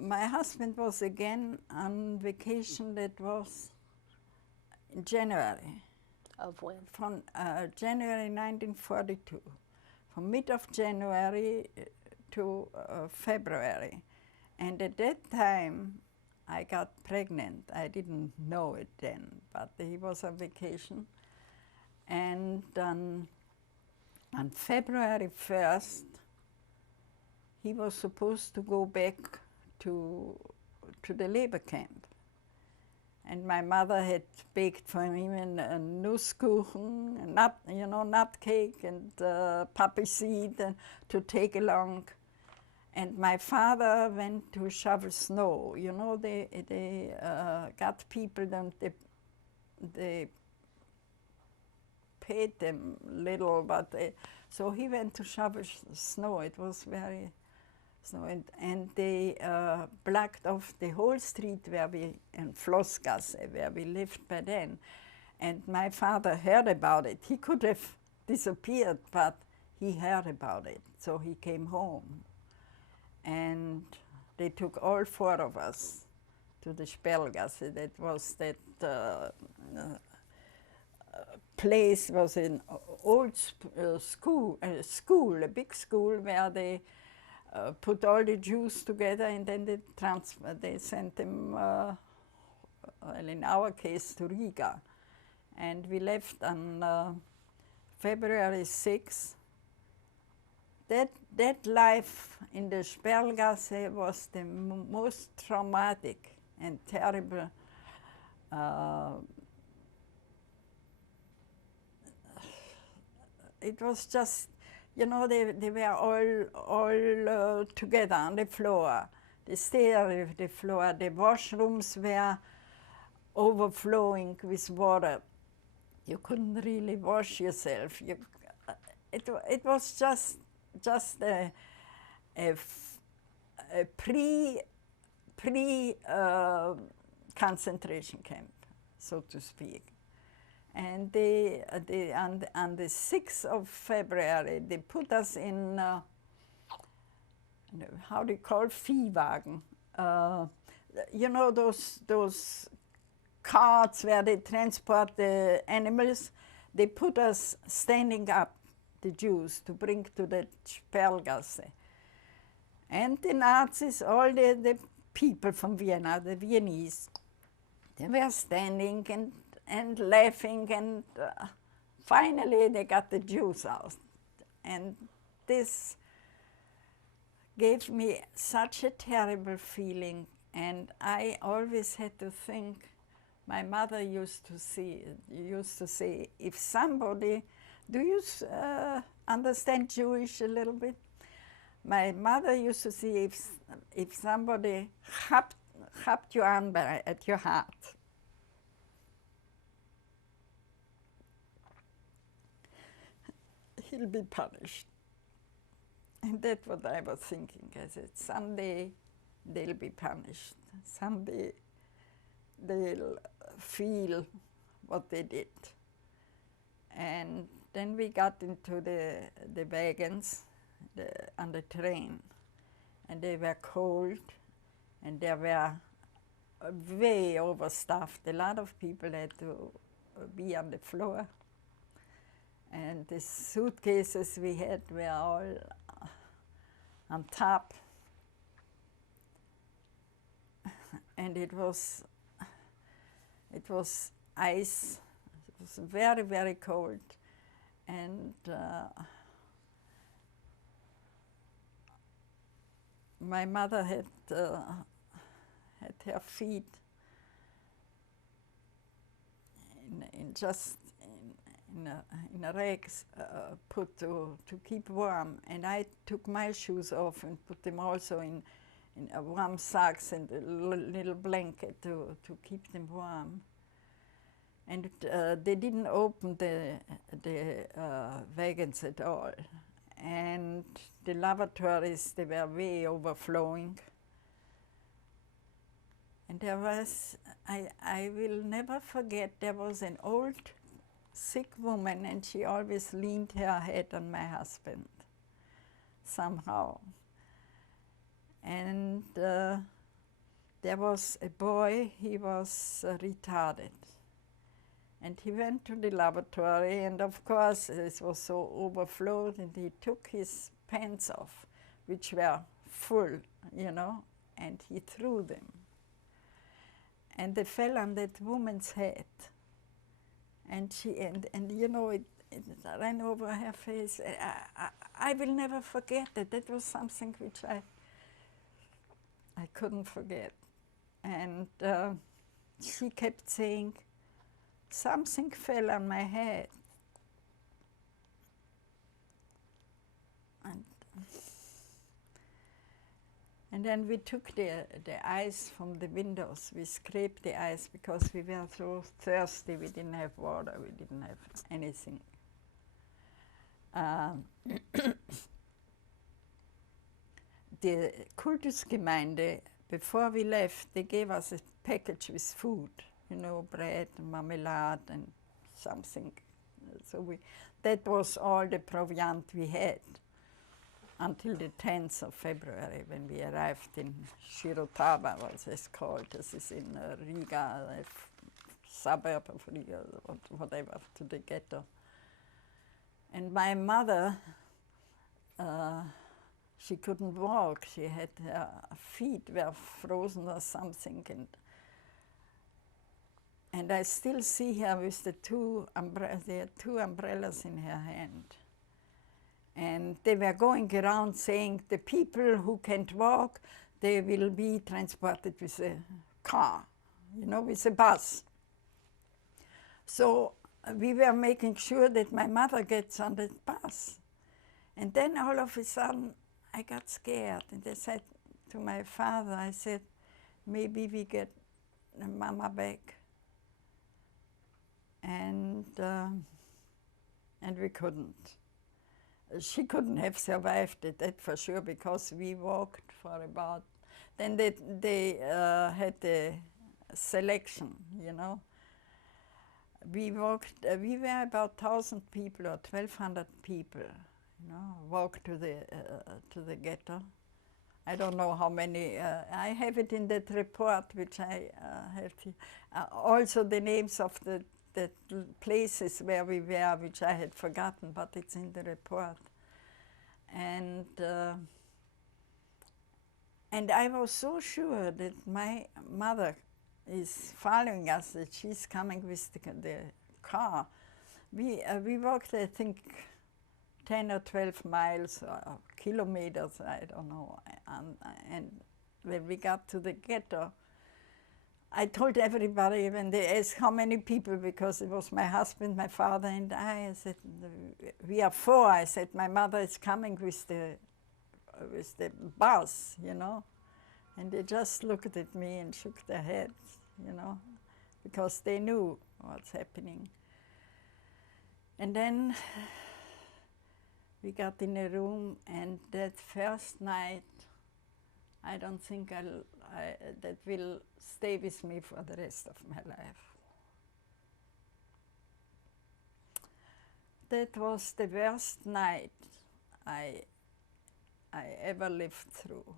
my husband was again on vacation. That was in January. Of when? From January 1942. From mid of January to February. And at that time, I got pregnant. I didn't know it then, but he was on vacation. And on February 1st, he was supposed to go back to the labor camp. And my mother had baked for him a Nusskuchen, a nut cake, and poppy seed to take along. And my father went to shovel snow. You know, they got people, they paid them little, but so he went to shovel snow. It was very snow, and they blocked off the whole street in Flossgasse, where we lived by then. And my father heard about it. He could have disappeared, but he heard about it, so he came home. And they took all four of us to the Sperlgasse. That was that place was an old school, a big school where they put all the Jews together, and then they sent them, well, in our case, to Riga. And we left on February 6th. That life in the Sperlgasse was the most traumatic and terrible it was just, you know, they were all together on the floor. The stairs, the floor, the washrooms were overflowing with water. You couldn't really wash yourself. It was just a pre concentration camp, so to speak. And on the 6th of February, they put us in, how do you call it, Viehwagen. You know those carts where they transport the animals? They put us standing up, the Jews, to bring to the Sperlgasse. And the Nazis, all the people from Vienna, the Viennese, they were standing and laughing, and finally they got the Jews out. And this gave me such a terrible feeling, and I always had to think, my mother used to say, if somebody, do you understand Jewish a little bit? My mother used to say, if somebody habt you an at your heart, he'll be punished. And that's what I was thinking. I said, someday they'll be punished. Someday they'll feel what they did. And then we got into the wagons on the train, and they were cold, and they were way overstuffed. A lot of people had to be on the floor. And the suitcases we had were all on top. And it was ice. It was very, very cold. And my mother had her feet in a rags put to keep warm, and I took my shoes off and put them also in warm socks and a little blanket to keep them warm. And they didn't open the wagons at all, and the lavatories, they were way overflowing. And there was, I will never forget, there was an old sick woman, and she always leaned her head on my husband somehow. And there was a boy, he was retarded. And he went to the laboratory, and of course it was so overflowed, and he took his pants off, which were full, you know, and he threw them. And they fell on that woman's head. And she, and you know, it ran over her face. I will never forget it. That was something which I couldn't forget. And she kept saying, something fell on my head. And then we took the ice from the windows. We scraped the ice because we were so thirsty. We didn't have water. We didn't have anything. The Kultusgemeinde, before we left, they gave us a package with food, you know, bread and marmalade and something. So that was all the proviant we had until the 10th of February, when we arrived in Shirotaba, what it's called. This is in Riga, a suburb of Riga, or whatever, to the ghetto. And my mother, she couldn't walk. She had her feet were frozen or something, and I still see her with the two umbrellas in her hand. And they were going around saying, the people who can't walk, they will be transported with a car, you know, with a bus. So we were making sure that my mother gets on the bus. And then all of a sudden, I got scared. And I said to my father, I said, maybe we get Mama back. And we couldn't. She couldn't have survived it, that for sure, because we walked for about, then they had the selection, you know. We walked, we were about 1,000 people or 1,200 people, you know, walked to the ghetto. I don't know how many, I have it in that report, which I have here. Also the names of the places where we were, which I had forgotten, but it's in the report. And I was so sure that my mother is following us, that she's coming with the car. We walked, I think, 10 or 12 miles or kilometers, I don't know. And when we got to the ghetto, I told everybody when they asked how many people, because it was my husband, my father, and I said, we are 4. I said, my mother is coming with the bus, you know. And they just looked at me and shook their heads, you know, because they knew what's happening. And then we got in a room, and that first night, I don't think that will stay with me for the rest of my life. That was the worst night I ever lived through.